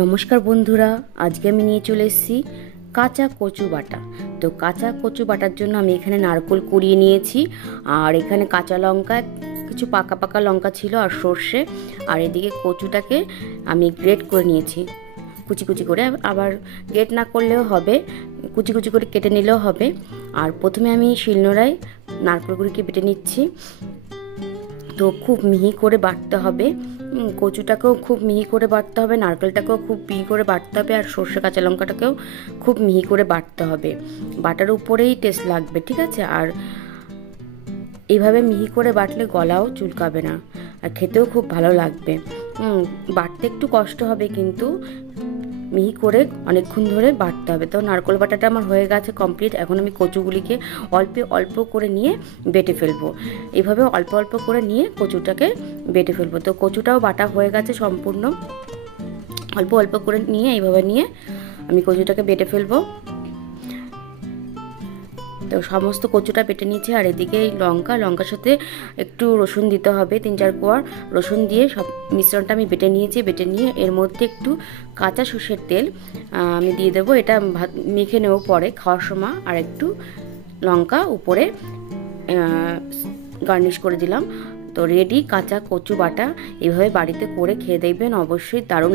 নমস্কার বন্ধুরা, আজকে আমি নিয়ে চলে এসেছি কাঁচা কচু বাটা। তো কাঁচা কচু বাটার জন্য আমি এখানে নারকেল কুড়িয়ে নিয়েছি, আর এখানে কাঁচা লঙ্কা, কিছু পাকা পাকা লঙ্কা ছিল, আর সর্ষে, আর এদিকে কচুটাকে আমি গ্রেট করে নিয়েছি কুচি কুচি করে। আবার গ্রেট না করলেও হবে, কুচি কুচি করে কেটে নিলেও হবে। আর প্রথমে আমি শিলনোড়ায় নারকেলগুলিকে বেটে নিচ্ছি। তো খুব মিহি করে বাটতে হবে, কচুটাকেও খুব মিহি করে বাটতে হবে, নারকেলটাকেও খুব মিহি করে বাটতে হবে, আর সর্ষে কাঁচা লঙ্কাটাকেও খুব মিহি করে বাটতে হবে। বাটার উপরেই টেস্ট লাগবে, ঠিক আছে? আর এইভাবে মিহি করে বাটলে গলাও চুলকাবে না, আর খেতেও খুব ভালো লাগবে। বাটতে একটু কষ্ট হবে, কিন্তু মিহি করে অনেকক্ষণ ধরে বাটতে হবে। তো নারকেল বাটাটা আমার হয়ে গেছে কমপ্লিট। এখন আমি কচুগুলিকে অল্প অল্প করে নিয়ে বেটে ফেলবো। এইভাবে অল্প অল্প করে নিয়ে কচুটাকে বেটে ফেলবো। তো কচুটাও বাটা হয়ে গেছে সম্পূর্ণ। অল্প অল্প করে নিয়ে এইভাবে নিয়ে আমি কচুটাকে বেটে ফেলবো। তো সমস্ত কচুটা বেটে নিয়েছি। আর এদিকে লঙ্কার সাথে একটু রসুন দিতে হবে, 3-4 কোয়া রসুন দিয়ে সব মিশ্রণটা আমি বেটে নিয়েছি। বেটে নিয়ে এর মধ্যে একটু কাঁচা সর্ষের তেল আমি দিয়ে দেবো। এটা মেখে নেবো পরে খাওয়ার সময়। আর একটু লঙ্কা উপরে গার্নিশ করে দিলাম। তো রেডি কাঁচা কচু বাটা। এভাবে বাড়িতে করে খেয়ে দেখবেন, অবশ্যই দারুণ।